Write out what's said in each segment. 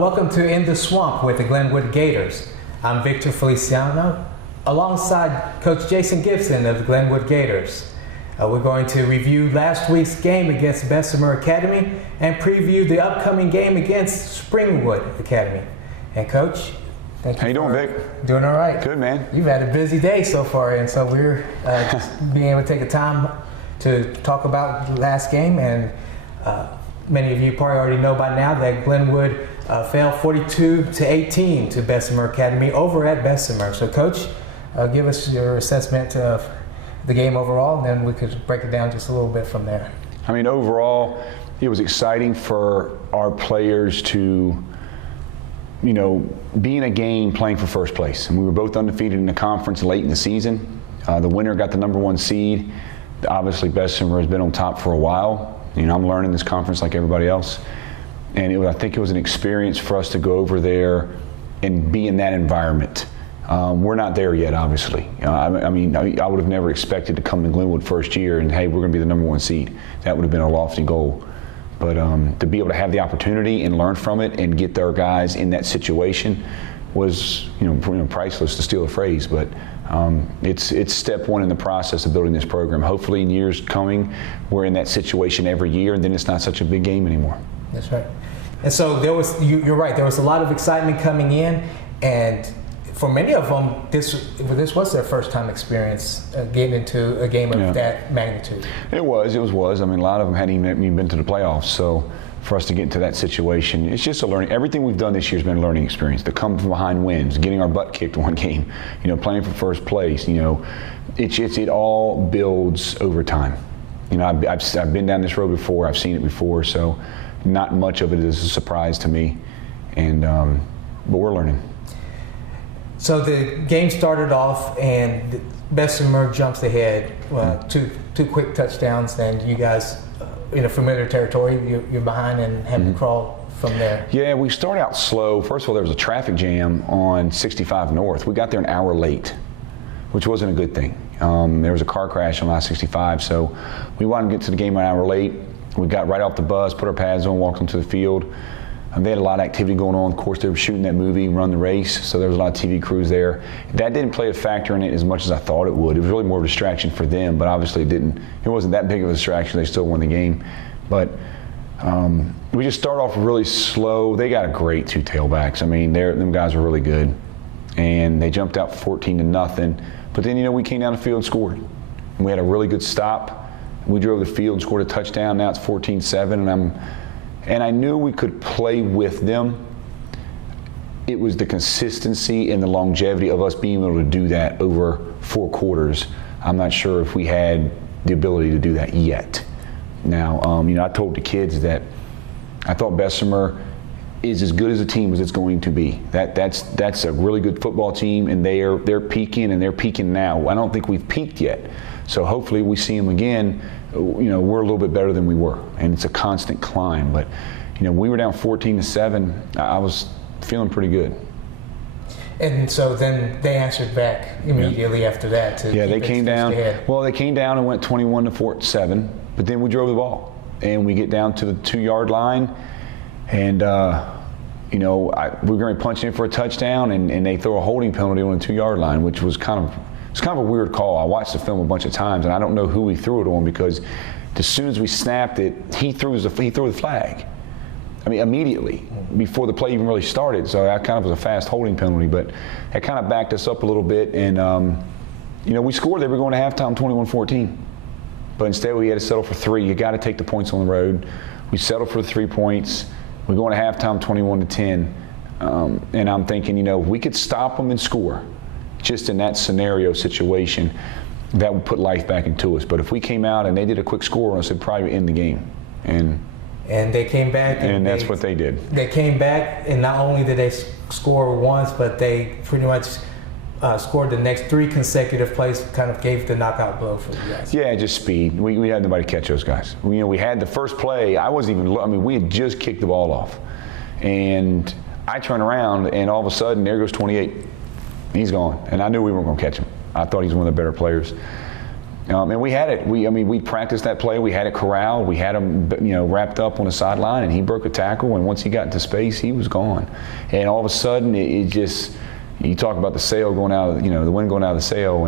welcome to In the Swamp with the Glenwood Gators. I'm Victor Feliciano, alongside Coach Jason Gibson of the Glenwood Gators. We're going to review last week's game against Bessemer Academy and preview the upcoming game against Springwood Academy. And Coach, thank you. How you doing, Vic? Doing all right. Good, man. You've had a busy day so far, and so we're just being able to take the time to talk about the last game. And many of you probably already know by now that Glenwood fell 42-18 to Bessemer Academy over at Bessemer. So, Coach, give us your assessment of the game overall, and then we could break it down just a little bit from there. I mean, overall, it was exciting for our players to, you know, be in a game playing for first place. And we were both undefeated in the conference late in the season. The winner got the #1 seed. Obviously, Bessemer has been on top for a while. You know, I'm learning this conference like everybody else. And I think it was an experience for us to go over there and be in that environment. We're not there yet, obviously. I would have never expected to come to Glenwood first year and, hey, we're going to be the #1 seed. That would have been a lofty goal. But to be able to have the opportunity and learn from it and get their guys in that situation was, priceless, to steal a phrase. But it's step one in the process of building this program. Hopefully in years coming, we're in that situation every year, and then it's not such a big game anymore. That's right. And so you're right, there was a lot of excitement coming in, and for many of them, this was their first time experience getting into a game of that magnitude. It was. I mean, a lot of them hadn't even been to the playoffs, so for us to get into that situation, it's just a learning. Everything we've done this year has been a learning experience. To come from behind wins, getting our butt kicked one game, playing for first place, it all builds over time. I've been down this road before, I've seen it before, so not much of it is a surprise to me, and but we're learning. So the game started off, and Bessemer jumps ahead, two quick touchdowns, and you guys, in a familiar territory, you're behind and have to crawl from there. Yeah, we started out slow. First of all, there was a traffic jam on 65 North. We got there an hour late, which wasn't a good thing. There was a car crash on I-65, so we wanted to get to the game an hour late. We got right off the bus, put our pads on, walked onto the field. They had a lot of activity going on. Of course, they were shooting that movie, Run the Race, so there was a lot of TV crews there. That didn't play a factor in it as much as I thought it would. It was really more of a distraction for them, but obviously it wasn't that big of a distraction. They still won the game. But we just started off really slow. They got a great two tailbacks. I mean, them guys were really good. And they jumped out 14-0. But then, we came down the field and scored. And we had a really good stop. We drove the field and scored a touchdown. Now it's 14-7, and I knew we could play with them. It was the consistency and the longevity of us being able to do that over 4 quarters. I'm not sure if we had the ability to do that yet. Now, I told the kids that I thought Bessemer is as good as a team as it's going to be. That's a really good football team, and they're peaking, and they're peaking now. I don't think we've peaked yet. So hopefully we see them again. We're a little bit better than we were, and it's a constant climb. But, we were down 14-7. I was feeling pretty good. And so then they answered back immediately after that. They came down. Well, they came down and went 21-7. But then we drove the ball, and we get down to the 2-yard line, and we were going to punch in for a touchdown, and they throw a holding penalty on the 2-yard line, which was kind of a weird call. I watched the film a bunch of times, and I don't know who he threw it on, because as soon as we snapped it, he threw the flag. I mean, immediately, before the play even really started. So that kind of was a fast holding penalty, but that kind of backed us up a little bit. And, we scored. They were going to halftime 21-14. But instead, we had to settle for 3. You got to take the points on the road. We settled for the 3 points. We're going to halftime 21-10. And I'm thinking, if we could stop them and score, just in that scenario situation, that would put life back into us. But if we came out and they did a quick score on us, it'd probably end the game. And they came back. And that's what they did. They came back, and not only did they score once, but they pretty much scored the next 3 consecutive plays, kind of gave the knockout blow for you guys. Yeah, just speed. We had nobody catch those guys. We had the first play. We had just kicked the ball off. And I turn around, and all of a sudden, there goes 28. He's gone. And I knew we weren't going to catch him. I thought he was one of the better players. And we had it. We practiced that play. We had it corralled. We had him, wrapped up on the sideline, and he broke a tackle. And once he got into space, he was gone. And all of a sudden, it just, you talk about the sail going out, the wind going out of the sail.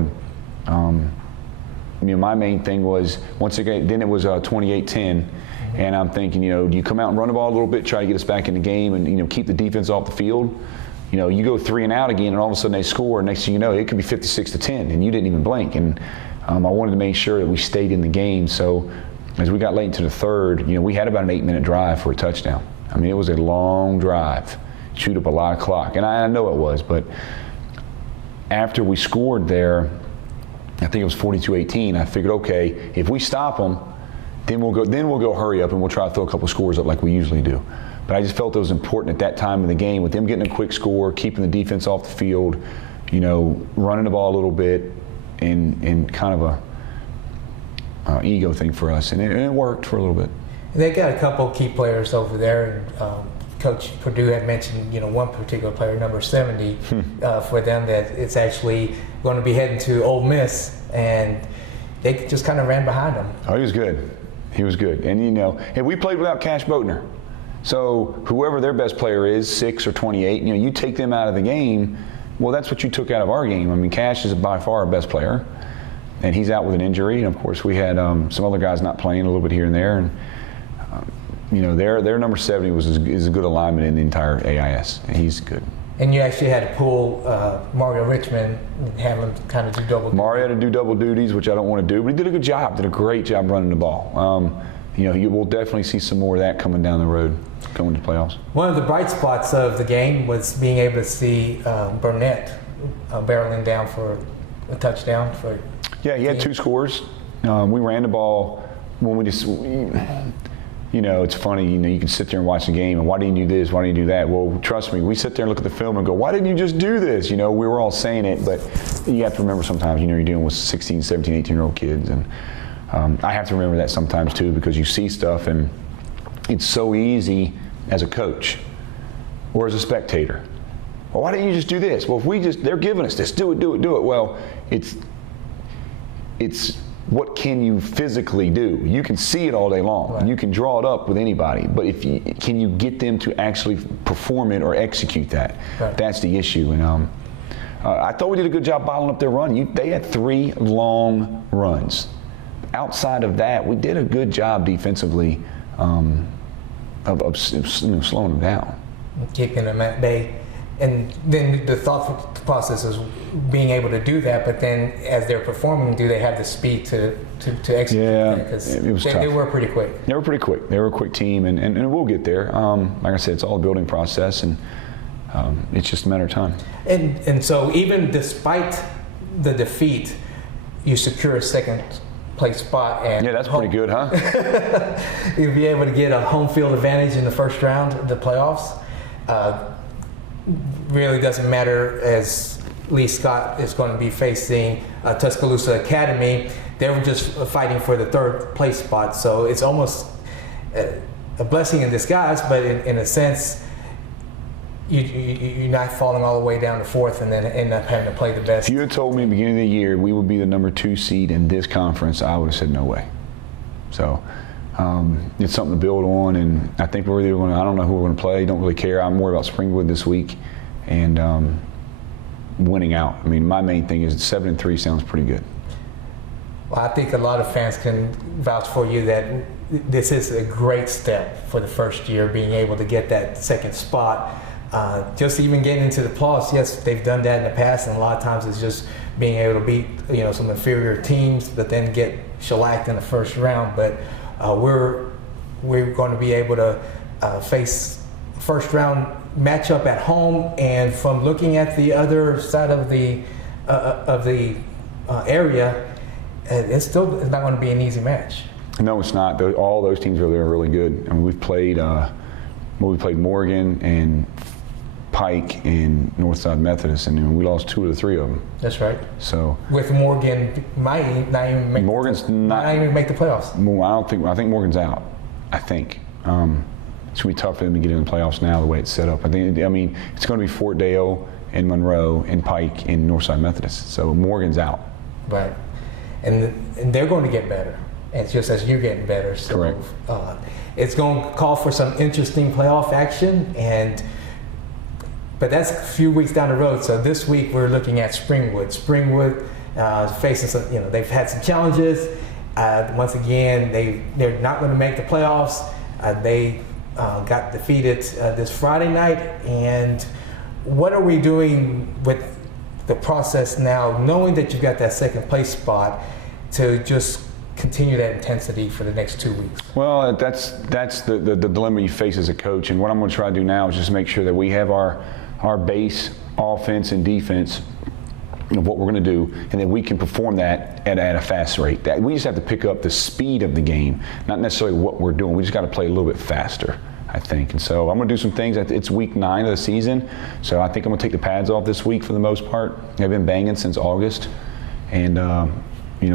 And my main thing was, once again, then it was 28-10. And I'm thinking, do you come out and run the ball a little bit, try to get us back in the game, and keep the defense off the field? You go 3 and out again, and all of a sudden they score. And next thing you know, it could be 56-10, and you didn't even blink. And I wanted to make sure that we stayed in the game. So as we got late into the third, we had about an 8-minute drive for a touchdown. It was a long drive, chewed up a lot of clock, and I know it was. But after we scored there, I think it was 42-18. I figured, okay, if we stop them, then we'll go hurry up, and we'll try to throw a couple scores up like we usually do. But I just felt it was important at that time in the game, with them getting a quick score, keeping the defense off the field, running the ball a little bit, and kind of a ego thing for us, and it worked for a little bit. They got a couple of key players over there, and Coach Purdue had mentioned, one particular player, number 70, for them, that it's actually going to be heading to Ole Miss, and they just kind of ran behind him. Oh, he was good. He was good, and and we played without Cash Boatner, so whoever their best player is, 6 or 28, you take them out of the game. Well, that's what you took out of our game. Cash is by far our best player, and he's out with an injury. And of course, we had some other guys not playing a little bit here and there. And their number 70 is a good alignment in the entire AIS, and he's good. And you actually had to pull Mario Richmond and have him kind of do double duties. Mario had to do double duties, which I don't want to do, but he did a good job. Did a great job running the ball. You will definitely see some more of that coming down the road, going to playoffs. One of the bright spots of the game was being able to see Burnett barreling down for a touchdown. Yeah, he had 2 scores. We ran the ball when we just, it's funny, you can sit there and watch the game, and why didn't you do this, why didn't you do that? Well, trust me, we sit there and look at the film and go, why didn't you just do this? We were all saying it, but you have to remember sometimes, you're dealing with 16, 17, 18-year-old kids, and I have to remember that sometimes too, because you see stuff and it's so easy as a coach or as a spectator. Well, why didn't you just do this? Well, they're giving us this, do it. Well, it's what can you physically do? You can see it all day long. Right. You can draw it up with anybody, but can you get them to actually perform it or execute that? Right. That's the issue. And I thought we did a good job bottling up their run. They had 3 long runs. Outside of that, we did a good job defensively of slowing them down. Keeping them at bay. And then the thought process is being able to do that, but then as they're performing, do they have the speed to execute that? Because it was tough. They were pretty quick. They were pretty quick. They were a quick team, and we'll get there. Like I said, it's all a building process, and it's just a matter of time. And so even despite the defeat, you secure a second place spot. And yeah, that's pretty good, huh? You'll be able to get a home field advantage in the first round of the playoffs. Really doesn't matter, as Lee Scott is going to be facing Tuscaloosa Academy. They were just fighting for the 3rd place spot, so it's almost a blessing in disguise, but in a sense, you're not falling all the way down to 4th and then end up having to play the best. If you had told me at the beginning of the year we would be the number 2 seed in this conference, I would have said no way. So it's something to build on, and I think I don't know who we're going to play, don't really care. I'm worried about Springwood this week and winning out. My main thing is 7-3 sounds pretty good. Well, I think a lot of fans can vouch for you that this is a great step for the first year, being able to get that 2nd spot. Just even getting into the playoffs, yes, they've done that in the past, and a lot of times it's just being able to beat some inferior teams, but then get shellacked in the first round. But we're going to be able to face first round matchup at home, and from looking at the other side of the area, it's not going to be an easy match. No, it's not. All those teams over there are really good. We've played Morgan and Pike and Northside Methodist, and we lost 2 of the 3 of them. That's right. So with Morgan, might not even make the playoffs. I think Morgan's out. I think it's going to be tough for them to get in the playoffs now, the way it's set up. It's going to be Fort Dale and Monroe and Pike and Northside Methodist. So Morgan's out. Right. and they're going to get better. And it's just as you're getting better. So, correct. It's going to call for some interesting playoff action, but that's a few weeks down the road. So this week we're looking at Springwood. Springwood facing some, they've had some challenges. Once again, they're not going to make the playoffs. They got defeated this Friday night. And what are we doing with the process now, knowing that you've got that second place spot, to just continue that intensity for the next 2 weeks? Well, that's the dilemma you face as a coach. And what I'm going to try to do now is just make sure that we have our base offense and defense of what we're going to do, and then we can perform that at a fast rate. That we just have to pick up the speed of the game, not necessarily what we're doing. We just got to play a little bit faster, I think. And so I'm going to do some things. It's week 9 of the season, so I think I'm going to take the pads off this week for the most part. I've been banging since August, and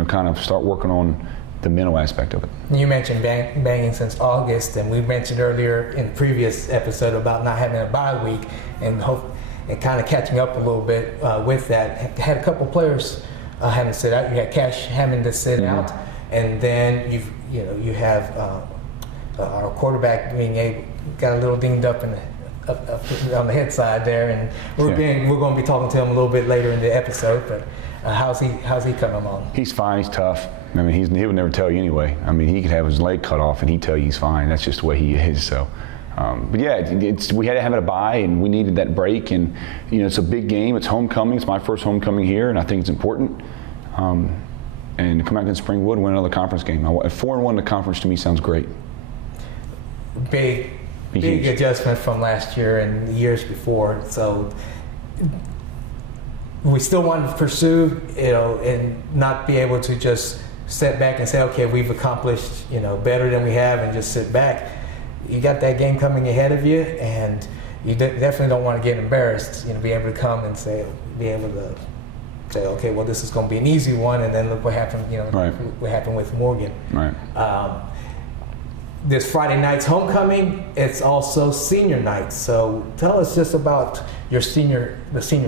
kind of start working on the mental aspect of it. You mentioned banging since August, and we mentioned earlier in the previous episode about not having a bye week and kind of catching up a little bit with that. Had a couple players having to sit out. You had Cash having to sit out, and then you have our quarterback got a little dinged up on the head side there, and we're going to be talking to him a little bit later in the episode. But how's he coming along? He's fine. He's tough. I mean, he would never tell you anyway. I mean, he could have his leg cut off and he'd tell you he's fine. That's just the way he is. So. But yeah, we had to have a bye, and we needed that break. And it's a big game. It's homecoming. It's my first homecoming here, and I think it's important. And to come back in Springwood and win another conference game. 4-1 in the conference to me sounds great. Big adjustment from last year and the years before. So we still want to pursue, and not be able to just sit back and say, okay, we've accomplished, better than we have, and just sit back. You got that game coming ahead of you, and you definitely don't want to get embarrassed. Be able to come and be able to say, okay, well, this is going to be an easy one, and then look what happened. Right. What happened with Morgan. Right. This Friday night's homecoming. It's also senior night. So tell us just about the senior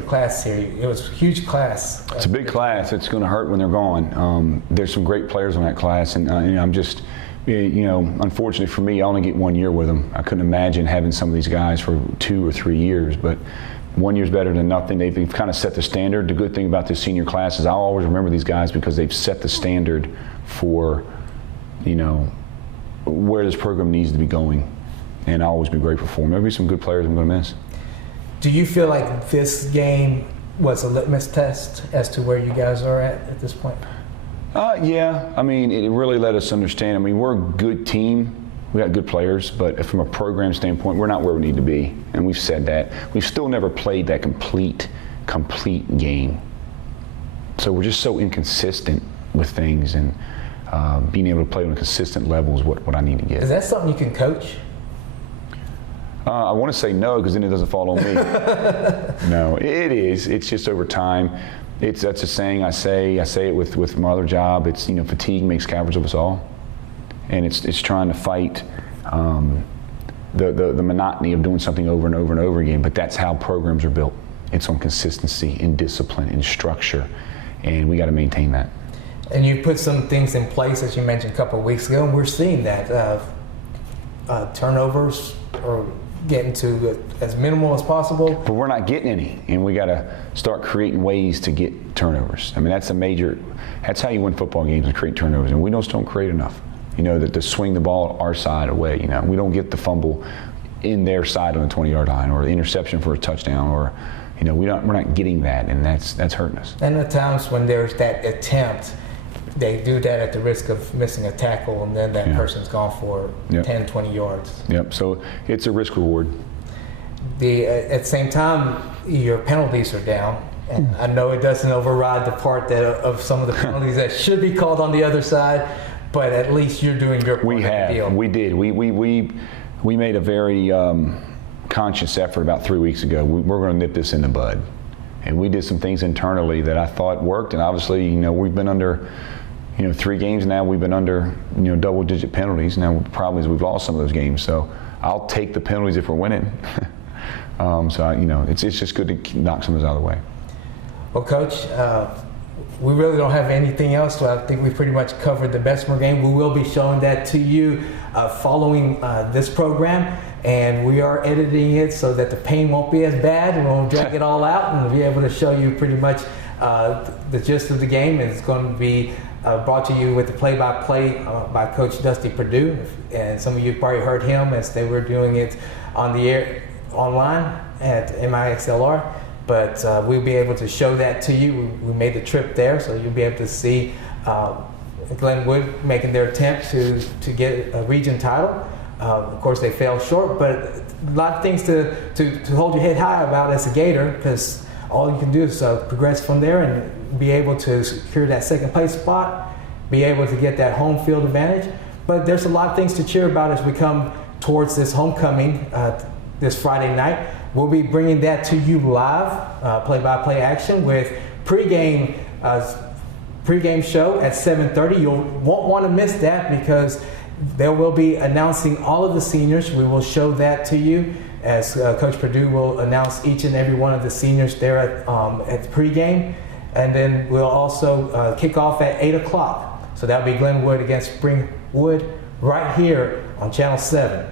class here. It was a huge class. It's a big class. It's going to hurt when they're gone. There's some great players on that class, and I'm just. Unfortunately for me, I only get 1 year with them. I couldn't imagine having some of these guys for 2 or 3 years, but 1 year's better than nothing. They've kind of set the standard. The good thing about this senior class is I'll always remember these guys because they've set the standard for, where this program needs to be going, and I'll always be grateful for them. There'll be some good players I'm going to miss. Do you feel like this game was a litmus test as to where you guys are at this point? Yeah, I mean, it really let us understand. I mean, we're a good team. We got good players, but from a program standpoint, we're not where we need to be, and we've said that. We've still never played that complete game. So we're just so inconsistent with things, and being able to play on a consistent level is what I need to get. Is that something you can coach? I want to say no, because then it doesn't fall on me. No, it is. It's just over time. That's a saying I say it with my other job. It's fatigue makes cowards of us all, and it's trying to fight the monotony of doing something over and over and over again. But that's how programs are built. It's on consistency and discipline and structure, and we got to maintain that. And you put some things in place, as you mentioned a couple of weeks ago, and we're seeing that turnovers are getting to as minimal as possible. But we're not getting any, and we got to start creating ways to get turnovers. I mean, that's how you win football games, and create turnovers, and we just don't create enough. To swing the ball our side away. We don't get the fumble in their side on the 20-yard line, or the interception for a touchdown, or we're not getting that, and that's hurting us. And at times when there's that attempt, they do that at the risk of missing a tackle, and then that person's gone for 10, 20 yards. Yep, so it's a risk reward. At the same time, your penalties are down. And I know it doesn't override the part of some of the penalties that should be called on the other side, but at least you're doing your part of the deal. We did. We made a very conscious effort about 3 weeks ago. We're going to nip this in the bud. And we did some things internally that I thought worked, and obviously, we've been under 3 games now, we've been under, double-digit penalties. Now, the problem is we've lost some of those games. So I'll take the penalties if we're winning. It's just good to knock some of those out of the way. Well, Coach, we really don't have anything else, so I think we pretty much covered the Bessemer game. We will be showing that to you following this program, and we are editing it so that the pain won't be as bad. We won't drag it all out, and we'll be able to show you pretty much the gist of the game. And it's going to be brought to you with the play-by-play by Coach Dusty Perdue, and some of you probably heard him as they were doing it on the air online at MIXLR. But we'll be able to show that to you. We made the trip there, so you'll be able to see Glenwood making their attempt to get a region title. Of course, they fell short, but a lot of things to hold your head high about as a Gator, because all you can do is progress from there and be able to secure that second place spot, be able to get that home field advantage. But there's a lot of things to cheer about as we come towards this homecoming this Friday night. We'll be bringing that to you live, play-by-play action with pregame show at 7:30. You won't want to miss that because they will be announcing all of the seniors. We will show that to you as Coach Perdue will announce each and every one of the seniors there at pregame. And then we'll also kick off at 8 o'clock. So that'll be Glenwood against Springwood right here on Channel 7.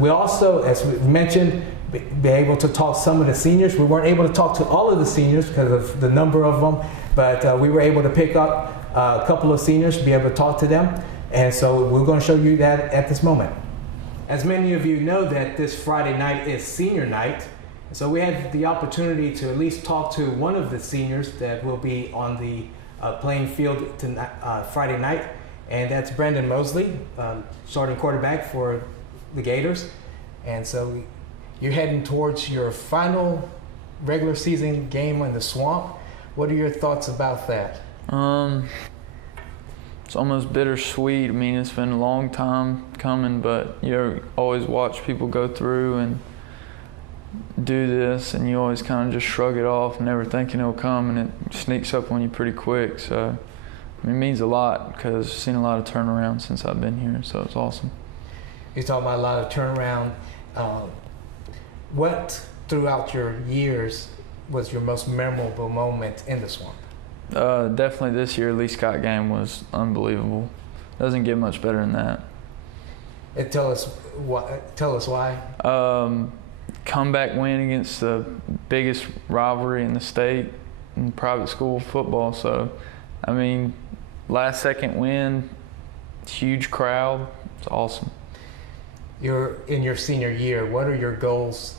We also, as we mentioned, be able to talk to some of the seniors. We weren't able to talk to all of the seniors because of the number of them, but we were able to pick up a couple of seniors, be able to talk to them. And so we're going to show you that at this moment. As many of you know, that this Friday night is senior night. So we had the opportunity to at least talk to one of the seniors that will be on the playing field tonight, Friday night, and that's Brandon Mosley, starting quarterback for the Gators. And so you're heading towards your final regular season game in the Swamp. What are your thoughts about that? It's almost bittersweet. I mean, it's been a long time coming, but you always watch people go through and do this, and you always kind of just shrug it off, never thinking it'll come, and it sneaks up on you pretty quick. So I mean, it means a lot because I've seen a lot of turnaround since I've been here, so it's awesome. You're talking about a lot of turnaround. What throughout your years was your most memorable moment in the Swamp? Definitely this year, Lee Scott game was unbelievable. Doesn't get much better than that. Tell us why. Comeback win against the biggest rivalry in the state in private school football. So, I mean, last second win, huge crowd. It's awesome. You're in your senior year. What are your goals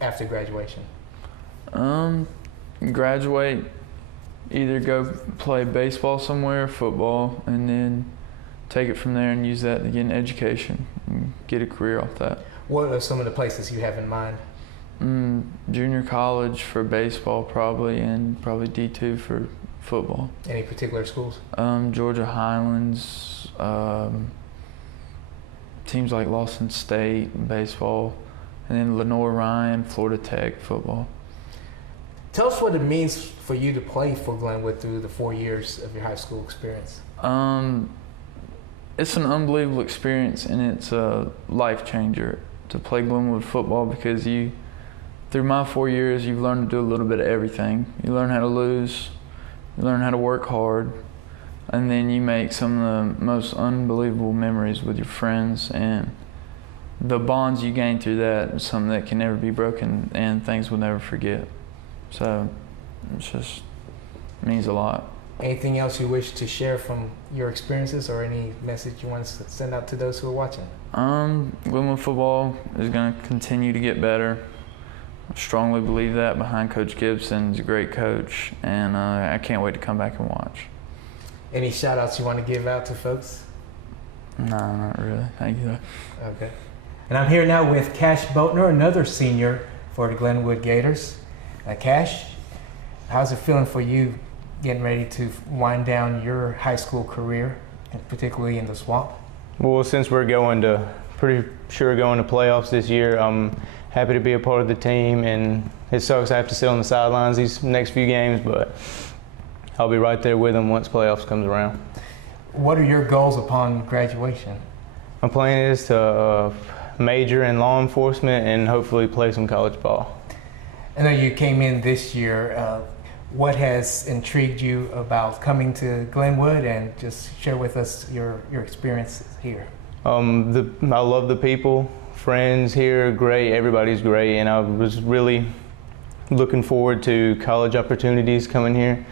after graduation? Graduate, either go play baseball somewhere, football, and then take it from there and use that to get an education and get a career off that. What are some of the places you have in mind? Junior college for baseball probably, and probably D2 for football. Any particular schools? Georgia Highlands, teams like Lawson State, baseball, and then Lenore Ryan, Florida Tech, football. Tell us what it means for you to play for Glenwood through the 4 years of your high school experience. It's an unbelievable experience, and it's a life changer to play Glenwood football because through my 4 years, you've learned to do a little bit of everything. You learn how to lose, you learn how to work hard, and then you make some of the most unbelievable memories with your friends, and the bonds you gain through that is something that can never be broken and things we'll never forget. So it means a lot. Anything else you wish to share from your experiences, or any message you want to send out to those who are watching? Glenwood football is going to continue to get better. I strongly believe that behind Coach Gibson. He's a great coach, and I can't wait to come back and watch. Any shout outs you want to give out to folks? No, not really. Thank you. Okay. And I'm here now with Cash Boatner, another senior for the Glenwood Gators. Cash, how's it feeling for you getting ready to wind down your high school career, and particularly in the Swamp? Well, since we're pretty sure going to playoffs this year, I'm happy to be a part of the team, and it sucks I have to sit on the sidelines these next few games, but I'll be right there with them once playoffs comes around. What are your goals upon graduation? My plan is to major in law enforcement and hopefully play some college ball. I know you came in this year. what has intrigued you about coming to Glenwood, and just share with us your experiences here. I love the people. Friends here are great. Everybody's great, and I was really looking forward to college opportunities coming here,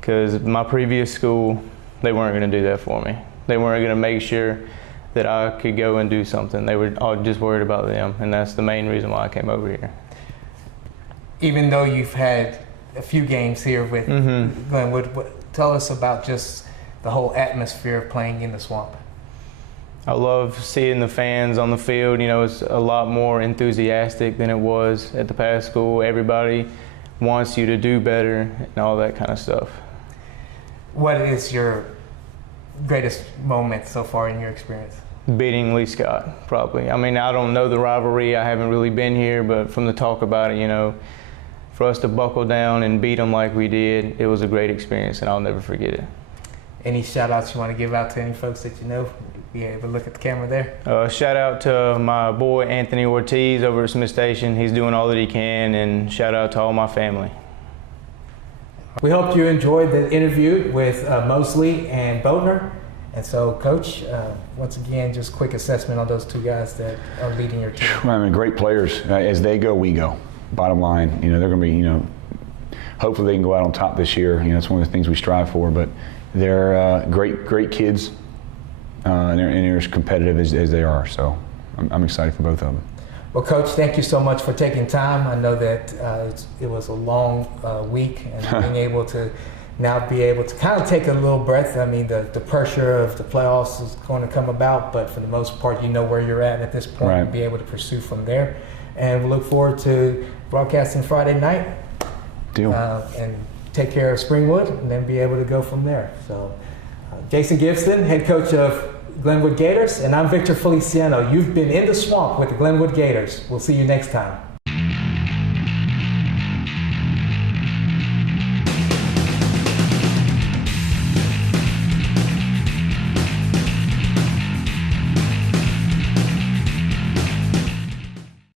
because my previous school, they weren't going to do that for me. They weren't going to make sure that I could go and do something. They were all just worried about them, and that's the main reason why I came over here. Even though you've had a few games here with Glenwood, tell us about just the whole atmosphere of playing in the Swamp. I love seeing the fans on the field. You know, it's a lot more enthusiastic than it was at the past school. Everybody wants you to do better and all that kind of stuff. What is your greatest moment so far in your experience? Beating Lee Scott, probably. I mean, I don't know the rivalry. I haven't really been here, but from the talk about it, you know, for us to buckle down and beat them like we did, it was a great experience, and I'll never forget it. Any shout outs you want to give out to any folks that you know? Be able to look at the camera there. Shout out to my boy Anthony Ortiz over at Smith Station. He's doing all that he can, and shout out to all my family. We hope you enjoyed the interview with Mosley and Bodner. And so, Coach, once again, just quick assessment on those two guys that are leading your team. Well, I mean, great players. As they go, we go. Bottom line, you know, they're going to be, you know, hopefully they can go out on top this year. You know, it's one of the things we strive for. But they're great kids, and they're as competitive as they are. So I'm excited for both of them. Well, Coach, thank you so much for taking time. I know that it was a long week, and being able to now be able to kind of take a little breath. I mean, the pressure of the playoffs is going to come about, but for the most part, you know where you're at this point, right, and be able to pursue from there. And we look forward to broadcasting Friday night. Deal. And take care of Springwood, and then be able to go from there. So, Jason Gibson, head coach of Glenwood Gators, and I'm Victor Feliciano. You've been in the Swamp with the Glenwood Gators. We'll see you next time.